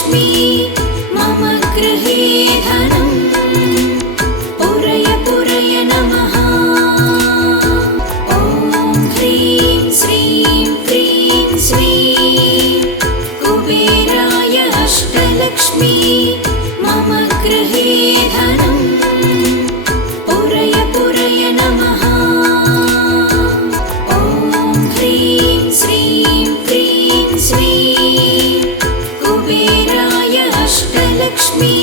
अष्टलक्ष्मी मम गृहे धनम् पूरय पूरय नमः। ॐ ह्रीं श्रीं क्रीं श्रीं कुबेराय अष्टलक्ष्मी मम गृहे धनम् पूरय पूरय नमः। ॐ ह्रीं श्रीं क्रीं श्रीं कुबेराय अष्टलक्ष्मी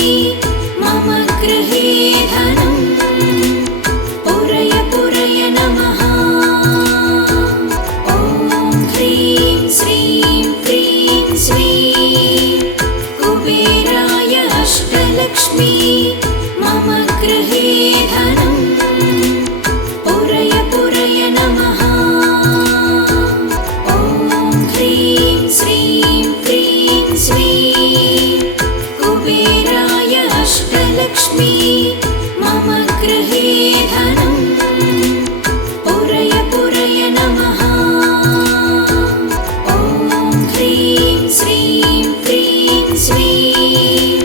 मम गृहे धनम् पूरय पूरय नमः। ॐ ह्रीं श्रीं क्रीं श्रीं कुबेराय अष्टलक्ष्मी मम गृहे धनम् पूरय पूरय नमः। ॐ ह्रीं श्रीं क्रीं श्रीं कुबेराय अष्टलक्ष्मी मम गृहे धनम् पूरय पूरय नमः। ॐ ह्रीं श्रीं क्रीं श्रीं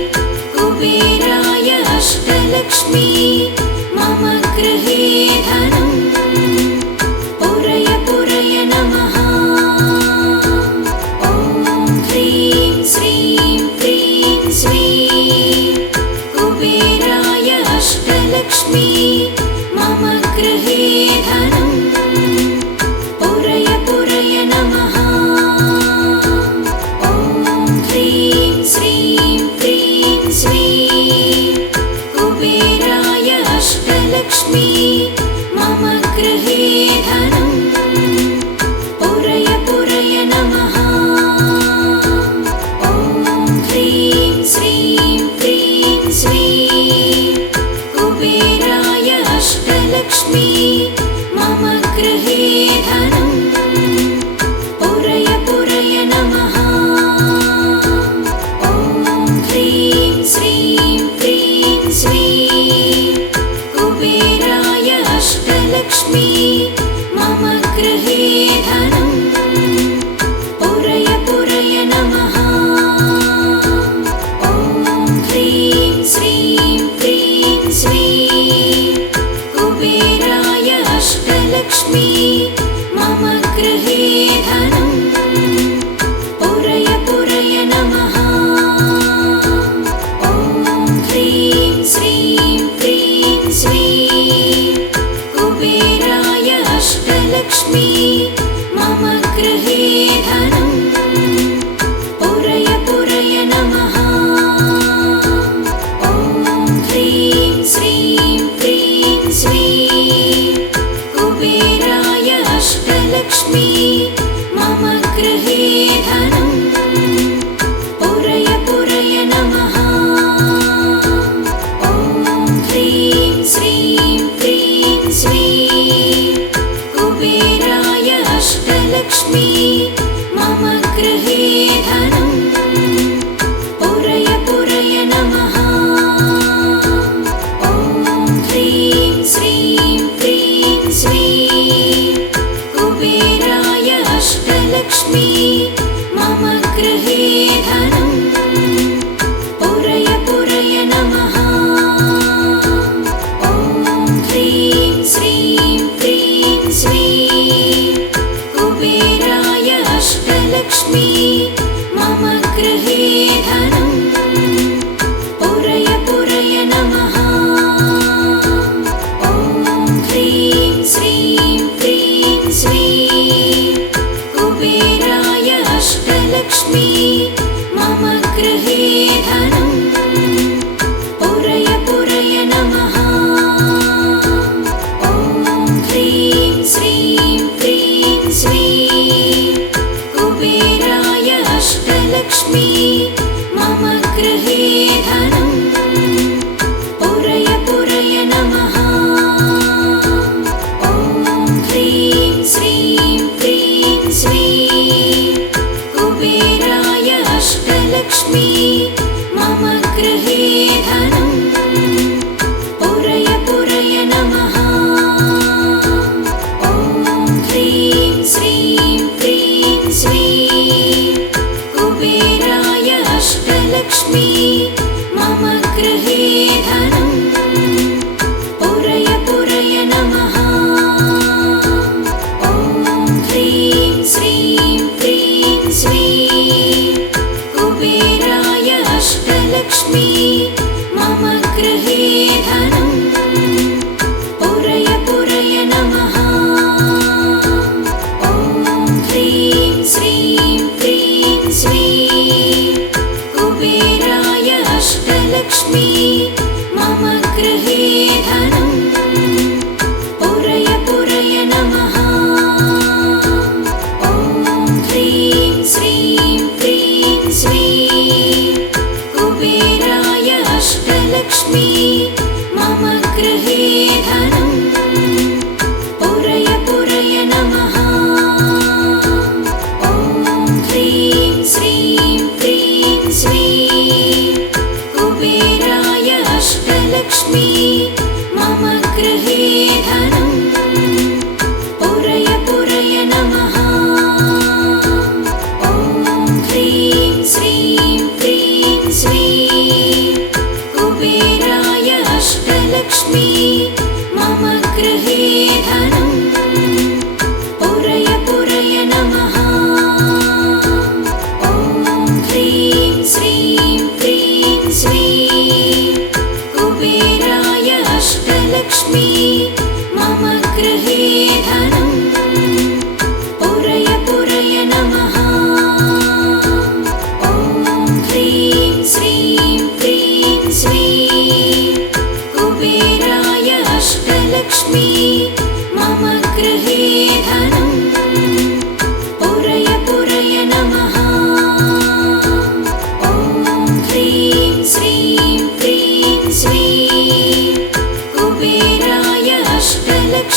कुबेराय अष्टलक्ष्मी मम गृहे धनम् पूरय पूरय नमः। ॐ ह्रीं श्रीं क्रीं श्रीं कुबेराय अष्टलक्ष्मी मम गृहे धनम् पूरय पूरय नमः। ॐ ह्रीं श्रीं क्रीं श्रीं कुबेराय अष्टलक्ष्मी मम गृहे धनम् पूरय पूरय नमः। ॐ ह्रीं श्रीं क्रीं श्रीं कुबेराय अष्टलक्ष्मी मम गृहे धनम् पूरय पूरय नमः। ॐ ह्रीं श्रीं क्रीं श्रीं कुबेराय अष्टलक्ष्मी मम गृहे धनम् पूरय पूरय नमः। ॐ ह्रीं श्रीं क्रीं श्रीं कुबेराय अष्टलक्ष्मी मम गृहे धनम् पूरय पूरय नमः। ॐ ह्रीं श्रीं क्रीं श्रीं कुबेराय अष्टलक्ष्मी मम गृहे धनम् पूरय पूरय नमः। ॐ ह्रीं श्रीं क्रीं श्रीं कुबेराय अष्टलक्ष्मी मम गृहे धनम् पूरय पूरय नमः। ॐ ह्रीं श्रीं क्रीं श्रीं कुबेराय अष्टलक्ष्मी मम गृहे धनम् पूरय पूरय नमः। ॐ ह्रीं श्रीं क्रीं श्रीं कुबेराय अष्टलक्ष्मी मम गृहे धनम् पूरय पूरय नमः। ॐ ह्रीं श्रीं क्रीं श्रीं कुबेराय अष्टलक्ष्मी मम गृहे धनम् पूरय पूरय नमः। ॐ ह्रीं श्रीं क्रीं श्रीं कुबेराय अष्टलक्ष्मी मम गृहे धनम् पूरय पूरय नमः। ॐ ह्रीं श्रीं क्रीं श्रीं कुबेराय अष्टलक्ष्मी मम गृहे धनम् पूरय पूरय नमः। ॐ ह्रीं श्रीं क्रीं श्रीं कुबेराय अष्टलक्ष्मी मम गृहे धनम् पूरय पूरय नमः। ॐ ह्रीं श्रीं क्रीं श्रीं कुबेराय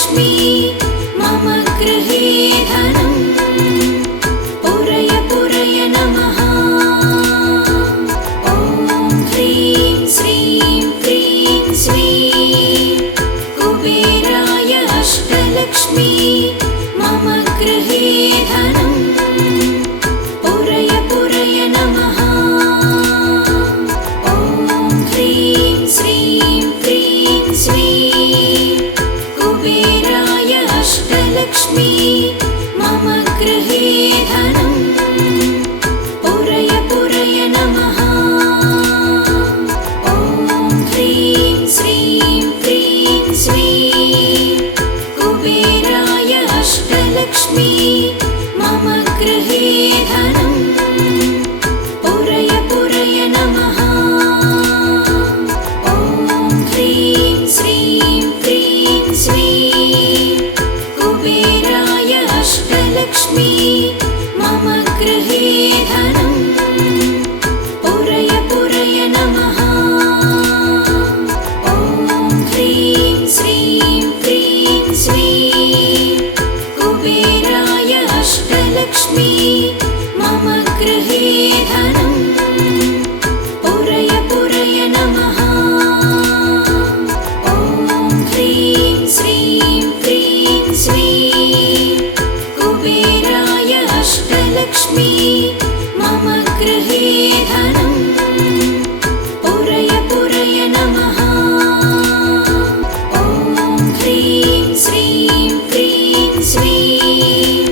अष्टलक्ष्मी मम गृहे धनम् पुरय पुरय नमः। ॐ ह्रीं श्रीं क्रीं श्रीं कुबेराय अष्टलक्ष्मी मम गृहे धनम् पुरय पुरय नमः। ॐ ह्रीं श्रीं क्रीं श्रीं कुबेराय अष्टलक्ष्मी मम गृहे धनम् पुरय पुरय नमः। ॐ ह्रीं श्रीं क्रीं श्रीं कुबेराय अष्टलक्ष्मी मम गृहे धनम् पुरय पुरय नमः। ॐ ह्रीं श्रीं क्रीं श्रीं कुबेराय अष्टलक्ष्मी मम गृहे धनम् पुरय पुरय नमः। ॐ ह्रीं श्रीं क्रीं श्रीं कुबेराय अष्टलक्ष्मी मम गृहे धनम् पुरय पुरय नमः। ॐ ह्रीं श्रीं क्रीं श्रीं कुबेराय अष्टलक्ष्मी मम गृहे धनम् पुरय पुरय नमः। ॐ ह्रीं श्रीं क्रीं श्रीं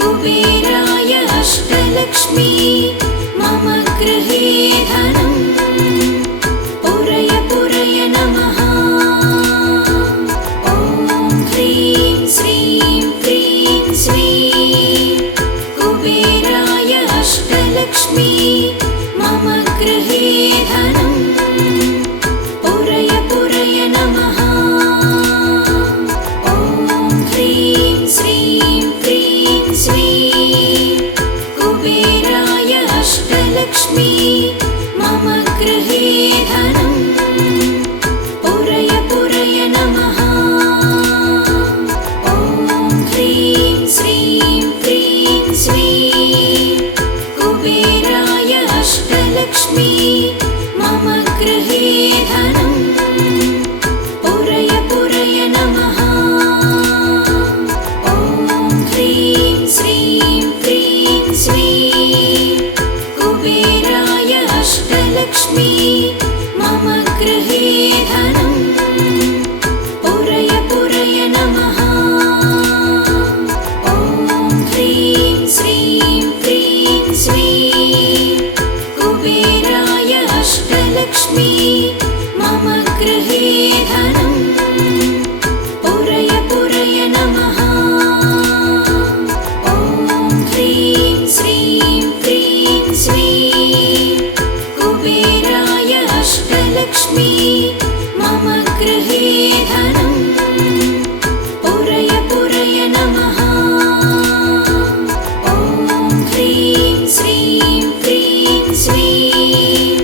कुबेराय अष्टलक्ष्मी मम गृहे धनम् पुरय पुरय नमः। ॐ ह्रीं श्रीं क्रीं श्रीं कुबेराय अष्टलक्ष्मी मम गृहे धनम् पुरय पुरय नमः। ॐ ह्रीं श्रीं क्रीं श्रीं कुबेराय अष्टलक्ष्मी मम गृहे धनम् पुरय पुरय नमः। ॐ ह्रीं श्रीं क्रीं श्रीं कुबेराय अष्टलक्ष्मी मम गृहे धनम् पुरय पुरय नमः। ॐ ह्रीं श्रीं क्रीं श्रीं कुबेराय अष्टलक्ष्मी मम गृहे धनम् पुरय पुरय नमः। ॐ ह्रीं श्रीं क्रीं श्रीं कुबेराय अष्टलक्ष्मी मम गृहे धनम् पुरय पुरय नमः। ॐ ह्रीं श्रीं क्रीं श्रीं कुबेराय अष्टलक्ष्मी मम गृहे धनम् पुरय पुरय नमः। ॐ ह्रीं श्रीं क्रीं श्रीं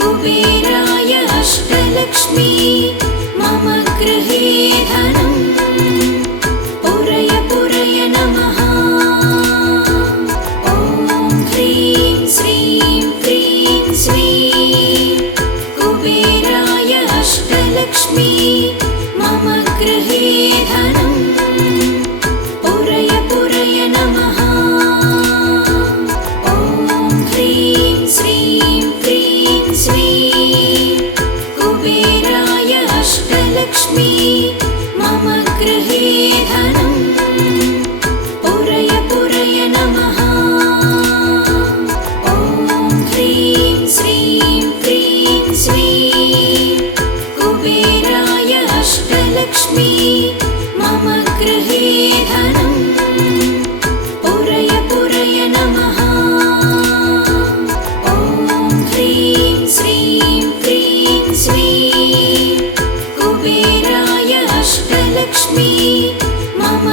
कुबेराय अष्टलक्ष्मी मम गृहे धनम् पुरय पुरय नमः। ॐ ह्रीं श्रीं क्रीं श्रीं कुबेराय अष्टलक्ष्मी मम गृहे धनम् पुरय पुरय नमः। ॐ ह्रीं श्रीं क्रीं श्रीं कुबेराय अष्टलक्ष्मी मम गृहे धनम् पुरय पुरय नमः। ॐ ह्रीं श्रीं क्रीं श्रीं कुबेराय अष्टलक्ष्मी मम गृहे धनम् पुरय पुरय नमः। ॐ ह्रीं श्रीं क्रीं श्रीं कुबेराय अष्टलक्ष्मी मम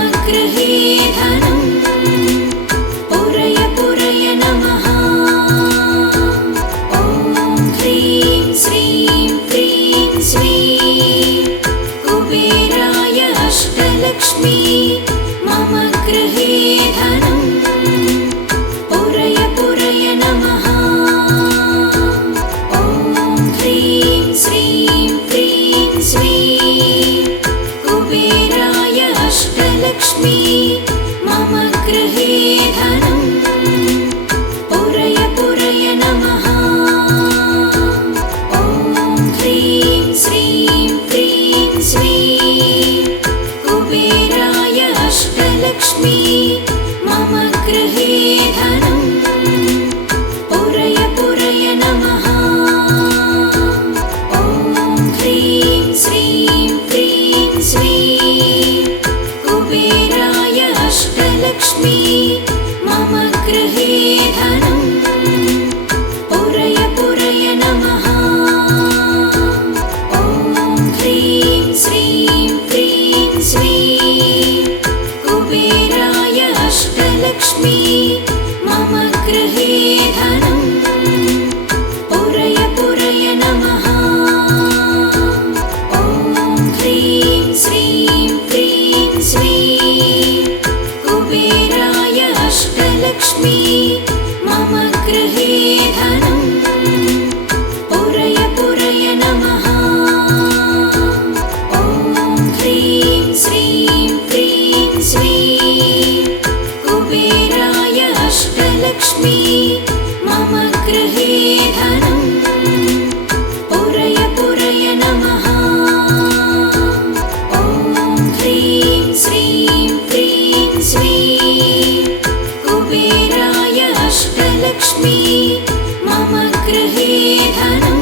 अष्टलक्ष्मी मम गृहे धनं पुरय पुरय नमः। ॐ ह्रीं श्रीं क्रीं श्रीं कुबेराय अष्टलक्ष्मी मम गृहे धनं पुरय पुरय नमः। ॐ ह्रीं श्रीं क्रीं श्रीं कुबेराय अष्टलक्ष्मी मम गृहे धनं पुरय पुरय नमः। ॐ ह्रीं श्रीं क्रीं श्रीं कुबेराय अष्टलक्ष्मी मम गृहे धनं पुरय पुरय नमः। ॐ ह्रीं श्रीं क्रीं श्रीं कुबेराय अष्टलक्ष्मी मम गृहे धनं पुरय पुरय नमः। ॐ ह्रीं श्रीं क्रीं श्रीं कुबेराय अष्टलक्ष्मी मम गृहे धनं पुरय पुरय नमः। ॐ ह्रीं श्रीं क्रीं श्रीं कुबेराय अष्टलक्ष्मी मम गृहे धनं पुरय पुरय नमः। ॐ ह्रीं श्रीं क्रीं श्रीं कुबेराय अष्टलक्ष्मी मम गृहे धनं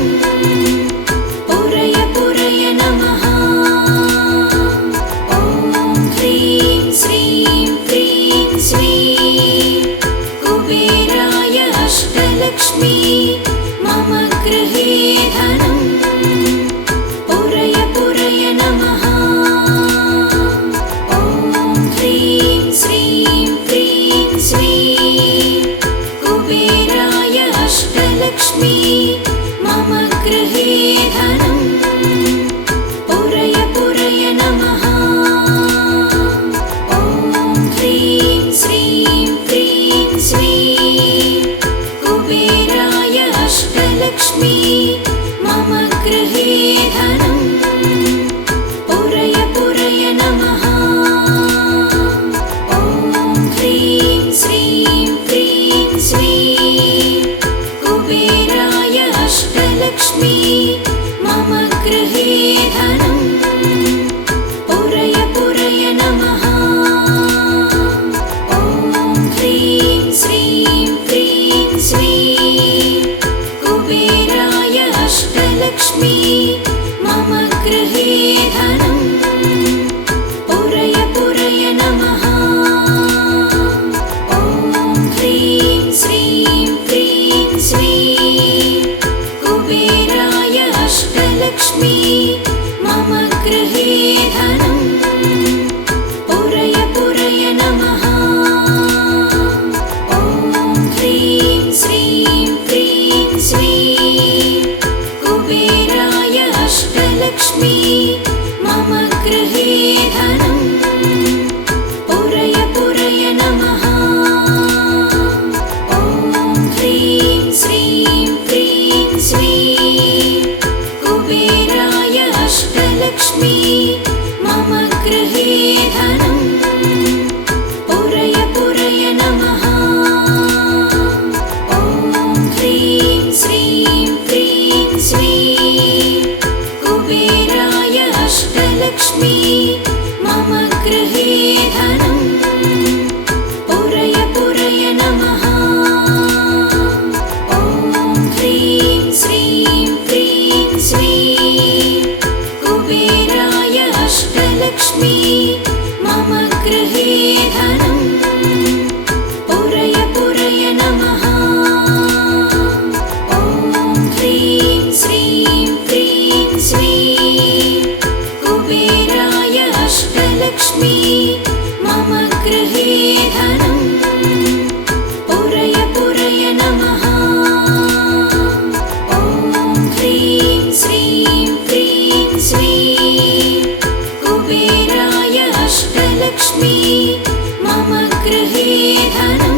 पुरय पुरय नमः। ॐ ह्रीं श्रीं क्रीं श्रीं कुबेराय अष्टलक्ष्मी मम गृहे धनं पुरय पुरय नमः। ॐ ह्रीं श्रीं क्रीं श्रीं कुबेराय अष्टलक्ष्मी मम गृहे धनं पुरय पुरय नमः। ॐ ह्रीं श्रीं क्रीं श्रीं कुबेराय अष्टलक्ष्मी मम गृहे धनं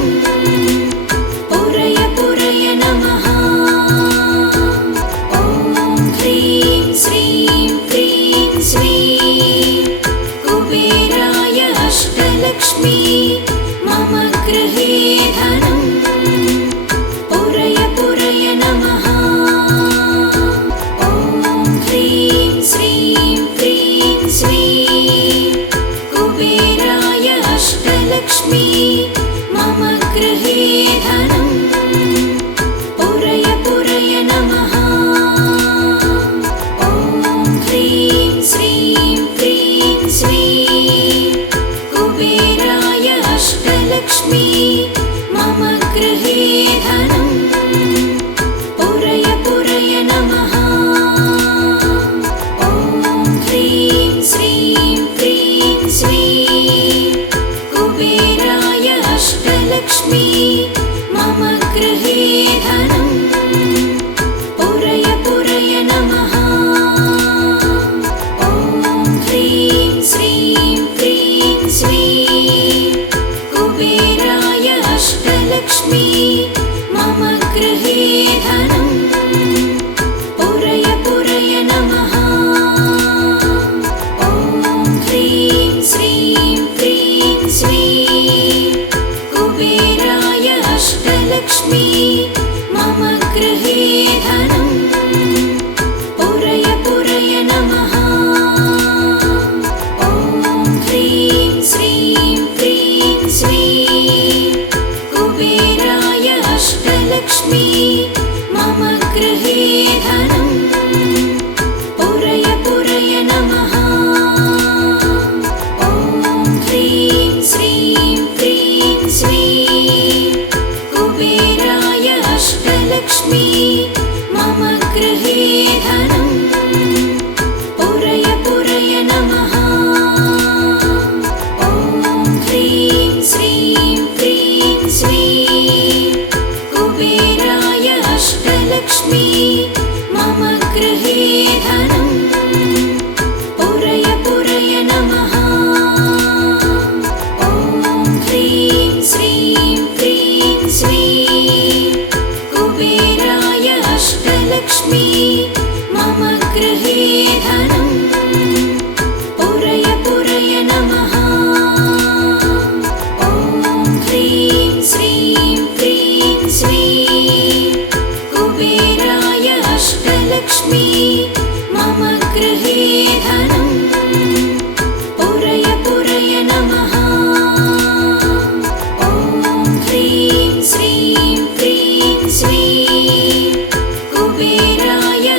पुरय पुरय नमः। ॐ ह्रीं श्रीं क्रीं श्रीं कुबेराय अष्टलक्ष्मी मम गृहे धनं पुरय पुरय नमः। ॐ ह्रीं श्रीं क्रीं श्रीं कुबेराय अष्टलक्ष्मी मम गृहे धनं पुरय पुरय नमः। ॐ ह्रीं श्रीं क्रीं श्रीं कुबेराय अष्टलक्ष्मी मम गृहे धनं पुरय पुरय नमः। ॐ ह्रीं श्रीं क्रीं श्रीं कुबेराय अष्टलक्ष्मी मम गृहे धनं पुरय पुरय नमः। ॐ ह्रीं श्रीं क्रीं श्रीं कुबेराय अष्टलक्ष्मी मम गृहे धनं पुरय पुरय नमः। ॐ ह्रीं श्रीं क्रीं श्रीं कुबेराय अष्टलक्ष्मी मम गृहे धनं पुरय पुरय नमः। ॐ ह्रीं श्रीं क्रीं श्रीं कुबेराय अष्टलक्ष्मी मम गृहे धनं पुरय पुरय नमः। ॐ ह्रीं श्रीं क्रीं श्रीं कुबेराय अष्टलक्ष्मी मम गृहे धनं पुरय पुरय नमः। ॐ ह्रीं श्रीं क्रीं श्रीं कुबेराय अष्टलक्ष्मी मम गृहे धनं पुरय पुरय नमः। ॐ ह्रीं श्रीं क्रीं श्रीं कुबेराय अष्टलक्ष्मी मम गृहे धनं पुरय पुरय नमः। ॐ ह्रीं श्रीं क्रीं श्रीं कुबेराय अष्टलक्ष्मी मम गृहे धनं पुरय पुरय नमः। ॐ ह्रीं श्रीं क्रीं श्रीं कुबेराय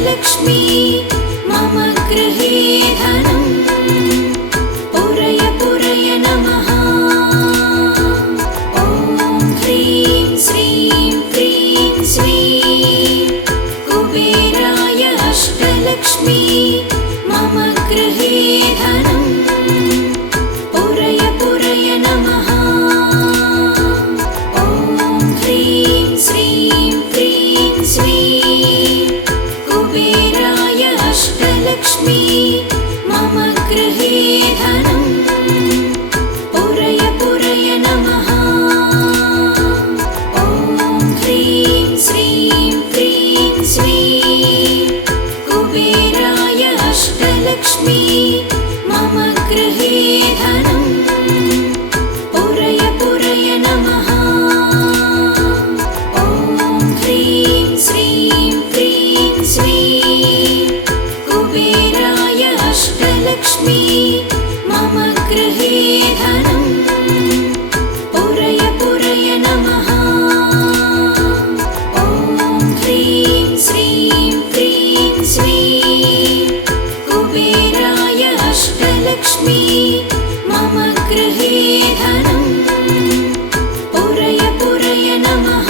अष्टलक्ष्मी मम गृहे धनं पुरय पुरय नमः। ॐ ह्रीं श्रीं क्रीं श्रीं कुबेराय अष्टलक्ष्मी मम गृहे धनं पुरय पुरय नमः। ॐ ह्रीं श्रीं क्रीं श्रीं कुबेराय अष्टलक्ष्मी मम गृहे धनं पुरय पुरय नमः। ॐ ह्रीं श्रीं क्रीं श्रीं कुबेराय अष्टलक्ष्मी मम गृहे धनं पुरय पुरय नमः। ॐ ह्रीं श्रीं क्रीं श्रीं कुबेराय अष्टलक्ष्मी मम गृहे धनं पुरय पुरय नमः। ॐ ह्रीं श्रीं क्रीं श्रीं कुबेराय अष्टलक्ष्मी मम गृहे धनं पुरय पुरय नमः।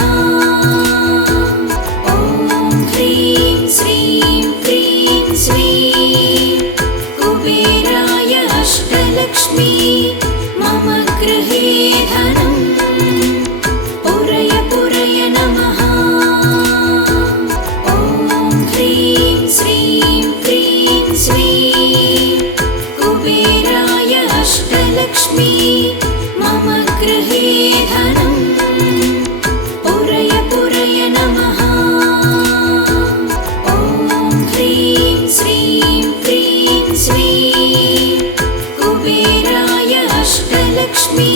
ॐ ह्रीं श्रीं क्रीं श्रीं कुबेराय अष्टलक्ष्मी मम गृहे धनं पुरय पुरय नमः। ॐ ह्रीं श्रीं क्रीं श्रीं कुबेराय अष्टलक्ष्मी मम गृहे धनं पुरय पुरय नमः। ॐ ह्रीं श्रीं क्रीं श्रीं कुबेराय अष्टलक्ष्मी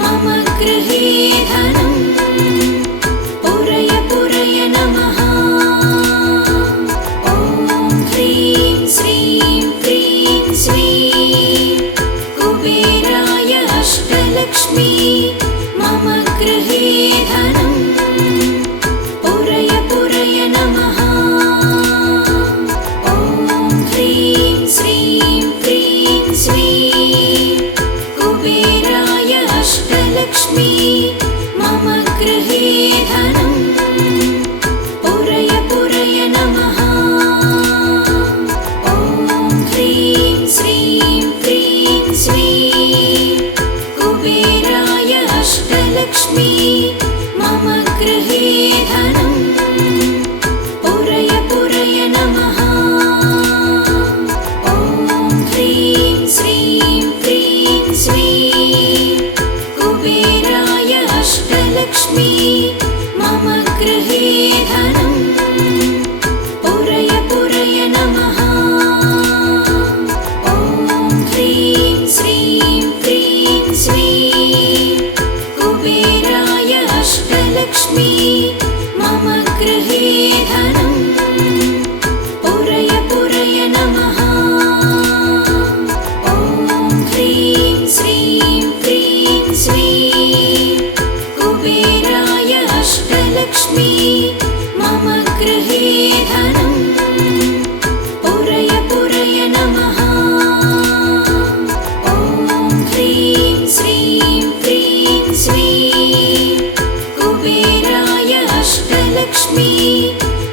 मम गृहे धनं पुरय पुरय नमः। ॐ ह्रीं श्रीं क्रीं श्रीं कुबेराय अष्टलक्ष्मी मम गृहे धनं पुरय पुरय नमः। ॐ ह्रीं श्रीं क्रीं श्रीं कुबेराय अष्टलक्ष्मी मम गृहे धनं पुरय पुरय नमः। ॐ ह्रीं श्रीं क्रीं श्रीं कुबेराय अष्टलक्ष्मी मम गृहे धनं पुरय पुरय नमः। ॐ ह्रीं श्रीं क्रीं श्रीं कुबेराय अष्टलक्ष्मी मम गृहे धनं पुरय पुरय नमः। ॐ ह्रीं श्रीं क्रीं श्रीं कुबेराय अष्टलक्ष्मी मम गृहे धनं पुरय पुरय नमः। ॐ ह्रीं श्रीं क्रीं श्रीं कुबेराय अष्टलक्ष्मी मम गृहे धनं पुरय पुरय नमः। ॐ ह्रीं श्रीं क्रीं श्रीं कुबेराय अष्टलक्ष्मी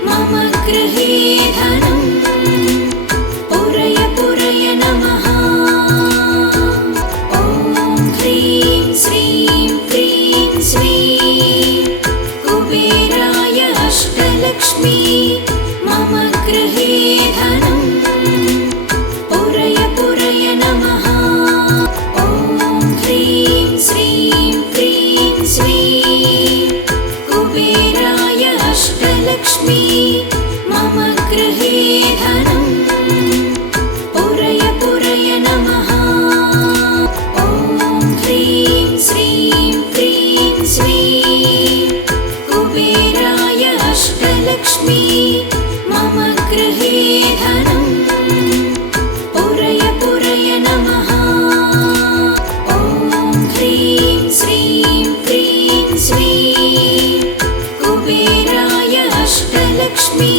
मम गृहे धनं पुरय पुरय नमः। ॐ ह्रीं श्रीं क्रीं श्रीं कुबेराय अष्टलक्ष्मी मम गृहे धनं पुरय पुरय नमः। ॐ ह्रीं श्रीं क्रीं श्रीं कुबेराय अष्टलक्ष्मी मम गृहे धनं पुरय पुरय नमः। ॐ ह्रीं श्रीं क्रीं श्रीं कुबेराय अष्टलक्ष्मी मम गृहे धनं पुरय पुरय नमः। ॐ ह्रीं श्रीं क्रीं श्रीं कुबेराय अष्टलक्ष्मी